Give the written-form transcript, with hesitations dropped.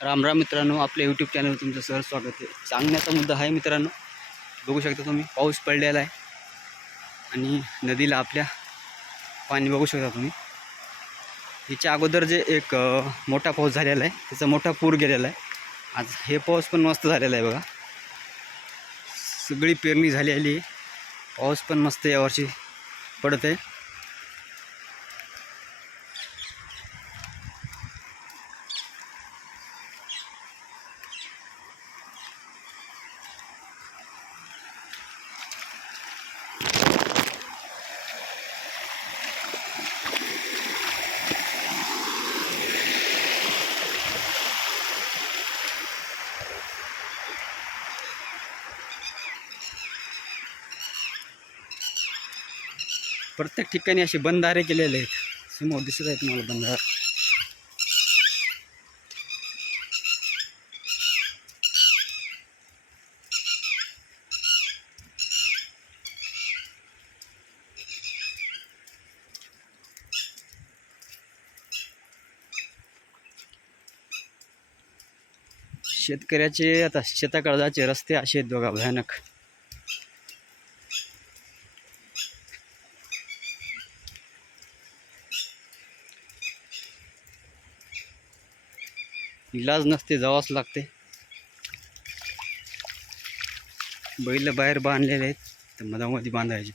राम राम मित्रांनो, आपल्या यूट्यूब चॅनलवर तुमचं सहज स्वागत आहे. सांगण्याचा मुद्दा आहे मित्रांनो, बघू शकता तुम्ही पाऊस पडलेला आहे आणि नदीला आपल्या पाणी बघू शकता तुम्ही. याच्या अगोदर जे एक मोठा पाऊस झालेला आहे त्याचा मोठा पूर गेलेला आहे. आज हे पाऊस पण मस्त झालेला आहे बघा. सगळी पेरणी झालेली आहे. पाऊस पण मस्त यावर्षी पडत आहे. प्रत्येक ठिकाणी असे बंधारे केलेले आहेत. समोर दिसत आहेत तुम्हाला बंधारे. शेतकऱ्याचे आता शेताकडे जायचे रस्ते असे आहेत बघा, भयानक. इलाज नसते, जावंच लागते. बैल बाहेर बांधलेले आहेत तर मधामध्ये बांधायचे.